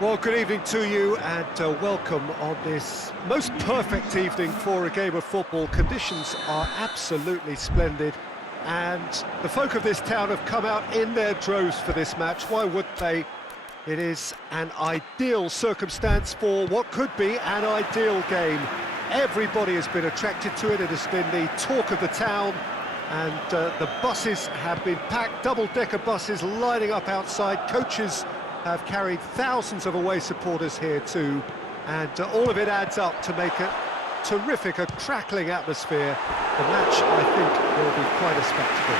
Well, good evening to you and welcome on this most perfect evening for a game of football. Conditions are absolutely splendid and the folk of this town have come out in their droves for this match. Why wouldn't they? It is an ideal circumstance for what could be an ideal game. Everybody has been attracted to it. It has been the talk of the town and the buses have been packed, double-decker buses lining up outside. Coaches have carried thousands of away supporters here too, and all of it adds up to make a terrific, a crackling atmosphere. The match, I think, will be quite a spectacle.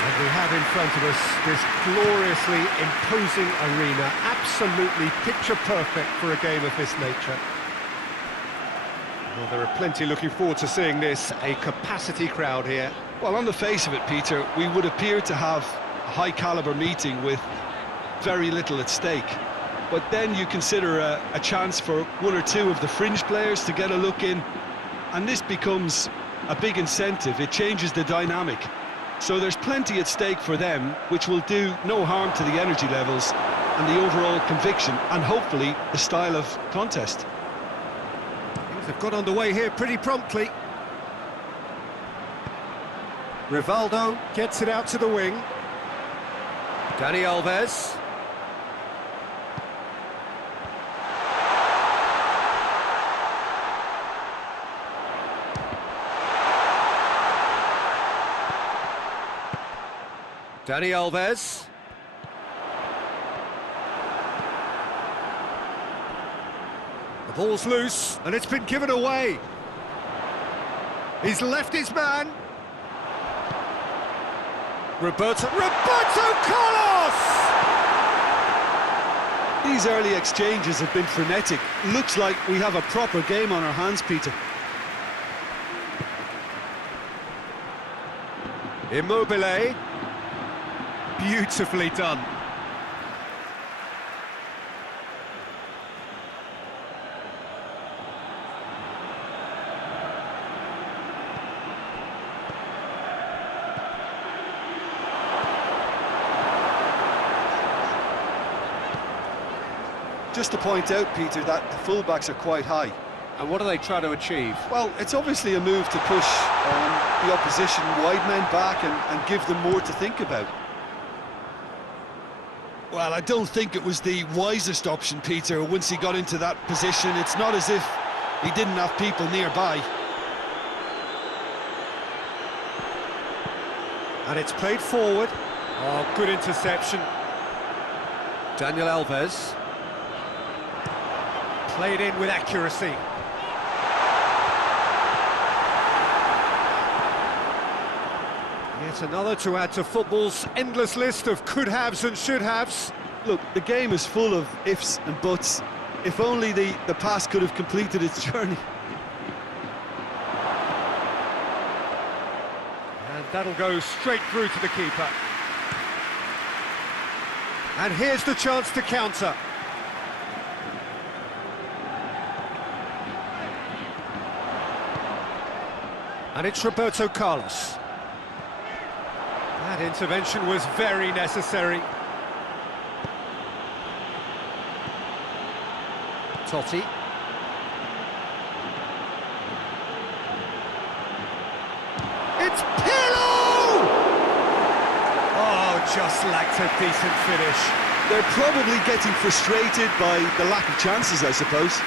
And we have in front of us this gloriously imposing arena, absolutely picture-perfect for a game of this nature. Well, there are plenty looking forward to seeing this, a capacity crowd here. Well, on the face of it, Peter, we would appear to have a high-caliber meeting with very little at stake. But then you consider a chance for one or two of the fringe players to get a look in, and this becomes a big incentive. It changes the dynamic. So there's plenty at stake for them, which will do no harm to the energy levels and the overall conviction, and hopefully the style of contest. Things have got underway here pretty promptly. Rivaldo gets it out to the wing. Dani Alves. Dani Alves. The ball's loose, and it's been given away. He's left his man. Roberto Carlos! These early exchanges have been frenetic. Looks like we have a proper game on our hands, Peter. Immobile. Beautifully done. Just to point out, Peter, that the fullbacks are quite high. And what do they try to achieve? Well, it's obviously a move to push the opposition wide men back and give them more to think about. Well, I don't think it was the wisest option, Peter, once he got into that position. It's not as if he didn't have people nearby. And it's played forward. Oh, good interception. Daniel Alves. Played in with accuracy. Yet another to add to football's endless list of could-haves and should-haves. Look, the game is full of ifs and buts. If only the pass could have completed its journey. And that'll go straight through to the keeper. And here's the chance to counter. And it's Roberto Carlos. That intervention was very necessary. Totti. It's Pirlo! Oh, just lacked a decent finish. They're probably getting frustrated by the lack of chances, I suppose.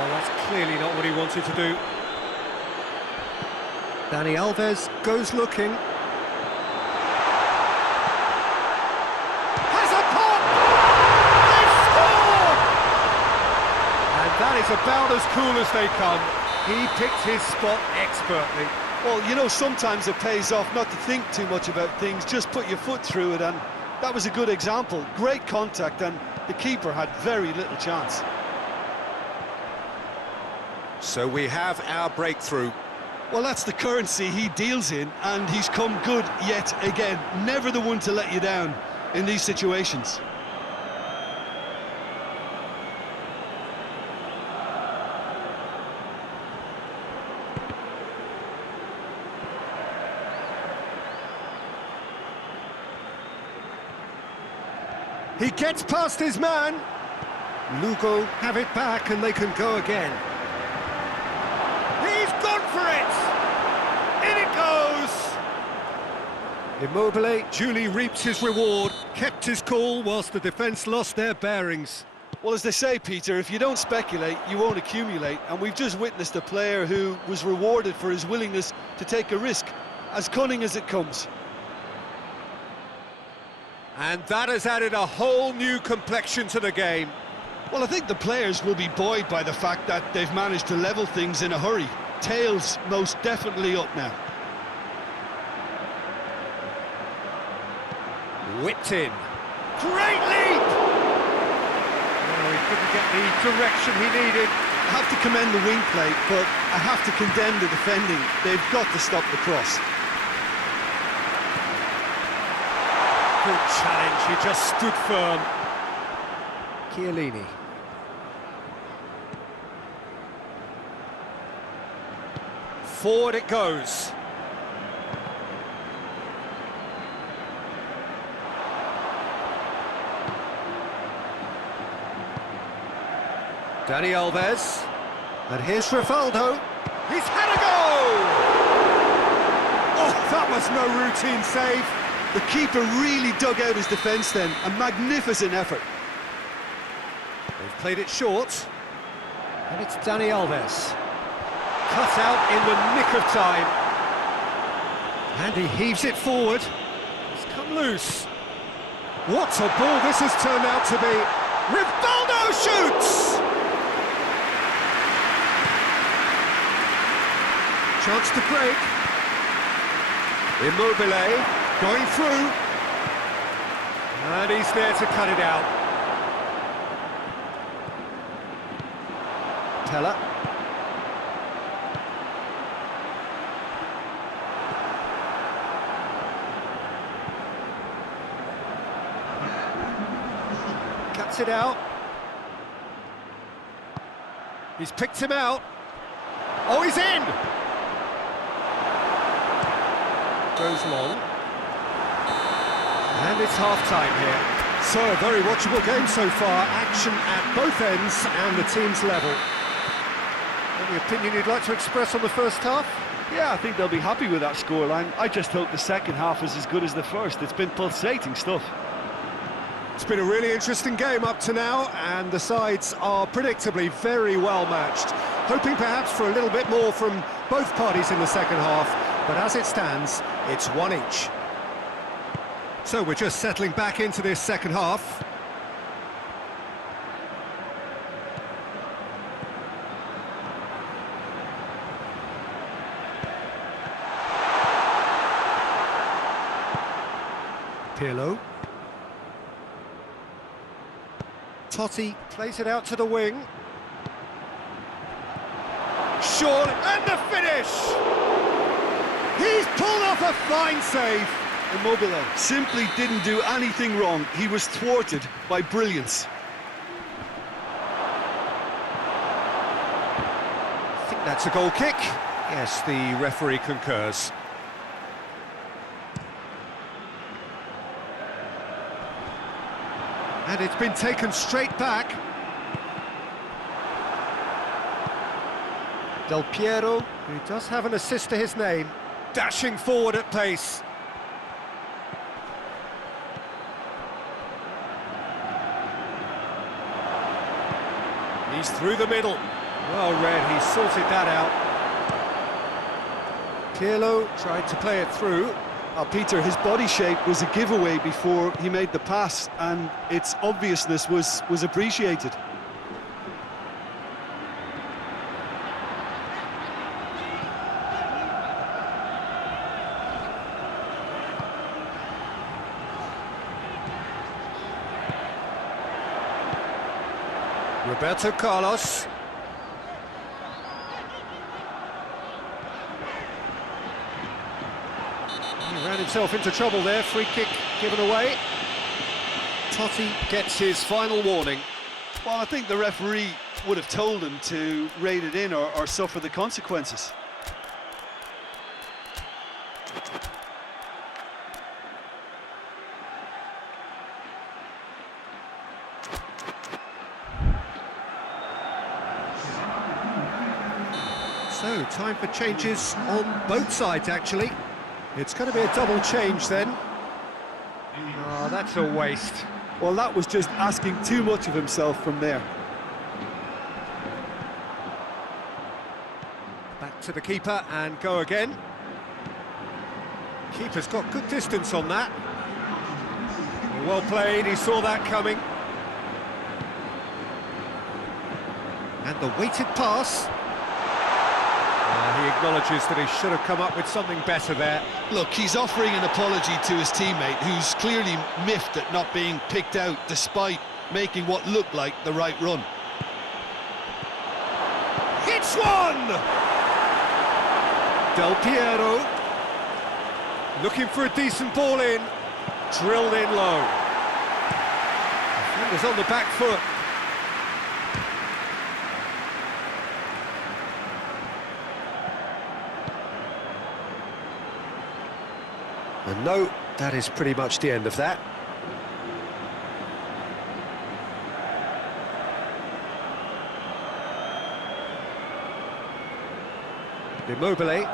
Oh, that's clearly not what he wanted to do. Dani Alves goes looking. Has a pop! They've scored! And that is about as cool as they come. He picked his spot expertly. Well, you know, sometimes it pays off not to think too much about things, just put your foot through it, and that was a good example. Great contact, and the keeper had very little chance. So we have our breakthrough. Well, that's the currency he deals in, and he's come good yet again. Never the one to let you down in these situations. He gets past his man. Lugo have it back and they can go again. He's gone for it! In it goes! Immobile duly reaps his reward, kept his cool whilst the defence lost their bearings. Well, as they say, Peter, if you don't speculate, you won't accumulate. And we've just witnessed a player who was rewarded for his willingness to take a risk, as cunning as it comes. And that has added a whole new complexion to the game. Well, I think the players will be buoyed by the fact that they've managed to level things in a hurry. Tails most definitely up now. Whipped in. Great leap! No, he couldn't get the direction he needed. I have to commend the wing play, but I have to condemn the defending. They've got to stop the cross. Good challenge, he just stood firm. Chiellini. Forward it goes. Dani Alves. And here's Rivaldo. He's had a goal! Oh, that was no routine save. The keeper really dug out his defence then. A magnificent effort. They've played it short. And it's Dani Alves. Cut out in the nick of time. And he heaves it forward. It's come loose. What a ball this has turned out to be. Rivaldo shoots! Chance to break. Immobile going through. And he's there to cut it out. Teller. Cuts it out. He's picked him out. Oh, he's in! Goes long. And it's half-time here. So, a very watchable game so far. Action at both ends and the team's level. Any opinion you'd like to express on the first half? Yeah, I think they'll be happy with that scoreline. I just hope the second half is as good as the first. It's been pulsating stuff. It's been a really interesting game up to now, and the sides are predictably very well matched. Hoping perhaps for a little bit more from both parties in the second half, but as it stands, it's one each. So we're just settling back into this second half. Pirlo. Totti plays it out to the wing. Surely, and the finish! He's pulled off a fine save. Immobile simply didn't do anything wrong. He was thwarted by brilliance. I think that's a goal kick. Yes, the referee concurs. And it's been taken straight back. Del Piero, who does have an assist to his name, dashing forward at pace. He's through the middle. Well read, he sorted that out. Pirlo tried to play it through. Peter, his body shape was a giveaway before he made the pass, and its obviousness was appreciated. Roberto Carlos. He ran himself into trouble there, free kick given away. Totti gets his final warning. Well, I think the referee would have told him to rate it in or suffer the consequences. time for changes on both sides, actually. It's going to be a double change then. Oh, that's a waste. Well, that was just asking too much of himself from there. Back to the keeper and go again. Keeper's got good distance on that. Well played, he saw that coming. And the weighted pass. He acknowledges that he should have come up with something better there. Look, he's offering an apology to his teammate, who's clearly miffed at not being picked out despite making what looked like the right run. Hits one! Del Piero. Looking for a decent ball in. Drilled in low. Defender's on the back foot. And no, that is pretty much the end of that. Immobile.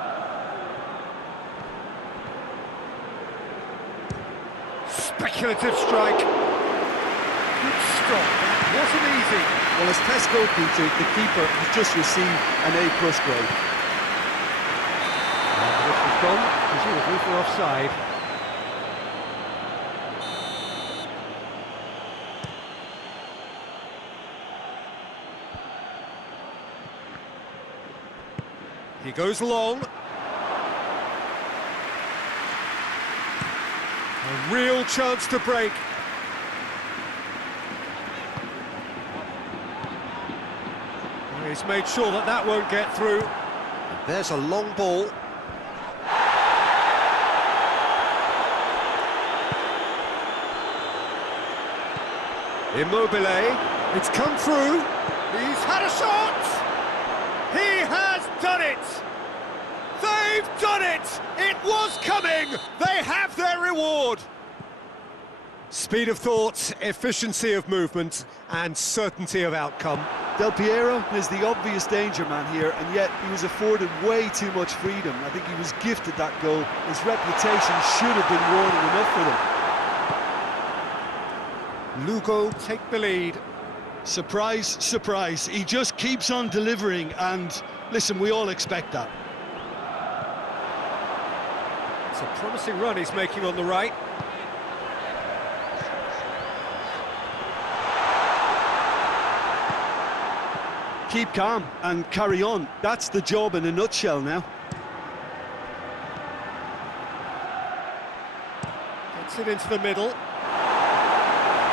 Speculative strike. Good stop. That wasn't easy. Well, as test goalkeeper, the keeper has just received an A+ grade. And this was gone, presumably for offside. He goes long. A real chance to break. Well, he's made sure that that won't get through. And there's a long ball. Immobile. It's come through. He's had a shot. He has done it! They've done it! It was coming! They have their reward! Speed of thought, efficiency of movement, and certainty of outcome. Del Piero is the obvious danger man here, and yet he was afforded way too much freedom. I think he was gifted that goal. His reputation should have been warning enough for them. Lugo take the lead. Surprise, surprise. He just keeps on delivering, and listen, we all expect that. It's a promising run he's making on the right. Keep calm and carry on. That's the job in a nutshell now. Gets it into the middle.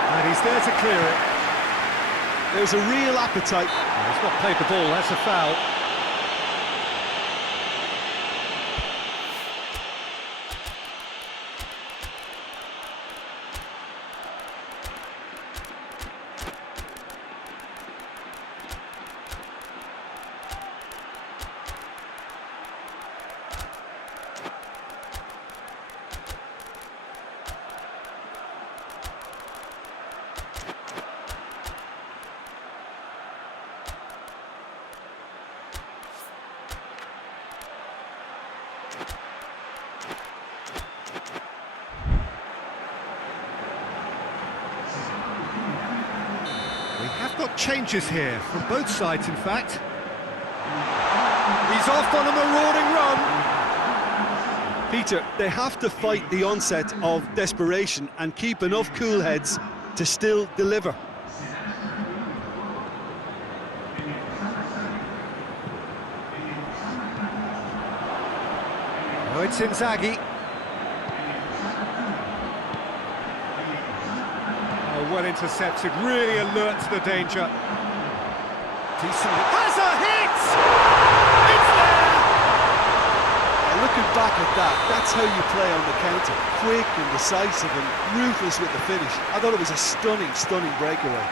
And he's there to clear it. There's a real appetite. He's not played the ball, that's a foul. We have got changes here, from both sides in fact. He's off on a marauding run. Peter, they have to fight the onset of desperation and keep enough cool heads to still deliver. Oh, it's Inzaghi. Well intercepted, really alert to the danger. Decent. Has a hit! It's there! Looking back at that, that's how you play on the counter. Quick and decisive and ruthless with the finish. I thought it was a stunning, stunning breakaway.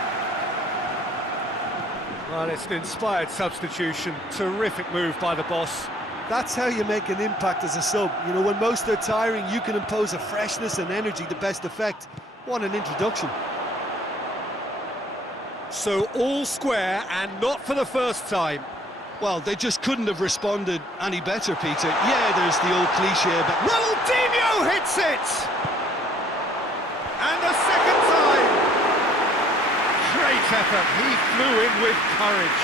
Well, it's an inspired substitution. Terrific move by the boss. That's how you make an impact as a sub. You know, when most are tiring, you can impose a freshness and energy to best effect. What an introduction. So all square, and not for the first time. Well, they just couldn't have responded any better, Peter. Yeah, there's the old cliche about... Ronaldinho hits it! And the second time! Great effort, he flew in with courage.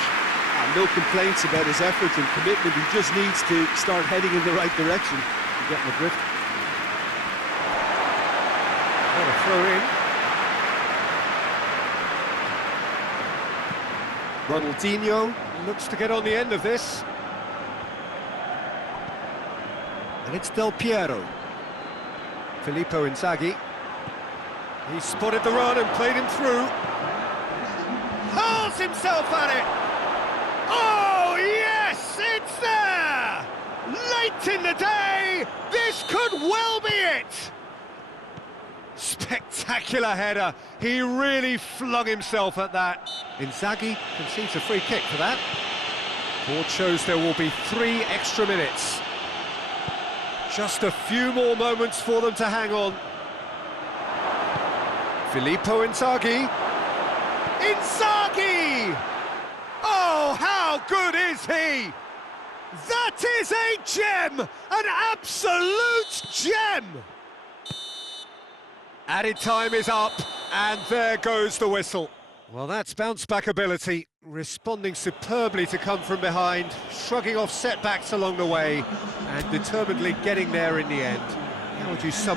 No complaints about his effort and commitment. He just needs to start heading in the right direction to get the drift. What a throw in. Ronaldinho looks to get on the end of this. And it's Del Piero. Filippo Inzaghi. He spotted the run and played him through. Hurls himself at it! Oh, yes! It's there! Late in the day, this could well be it! Spectacular header. He really flung himself at that. Inzaghi concedes a free kick for that. Board shows there will be 3 extra minutes. Just a few more moments for them to hang on. Filippo Inzaghi. Inzaghi! Oh, how good is he? That is a gem! An absolute gem! Added time is up, and there goes the whistle. Well, that's bounce-back ability, responding superbly to come from behind, shrugging off setbacks along the way, and determinedly getting there in the end. How would you sum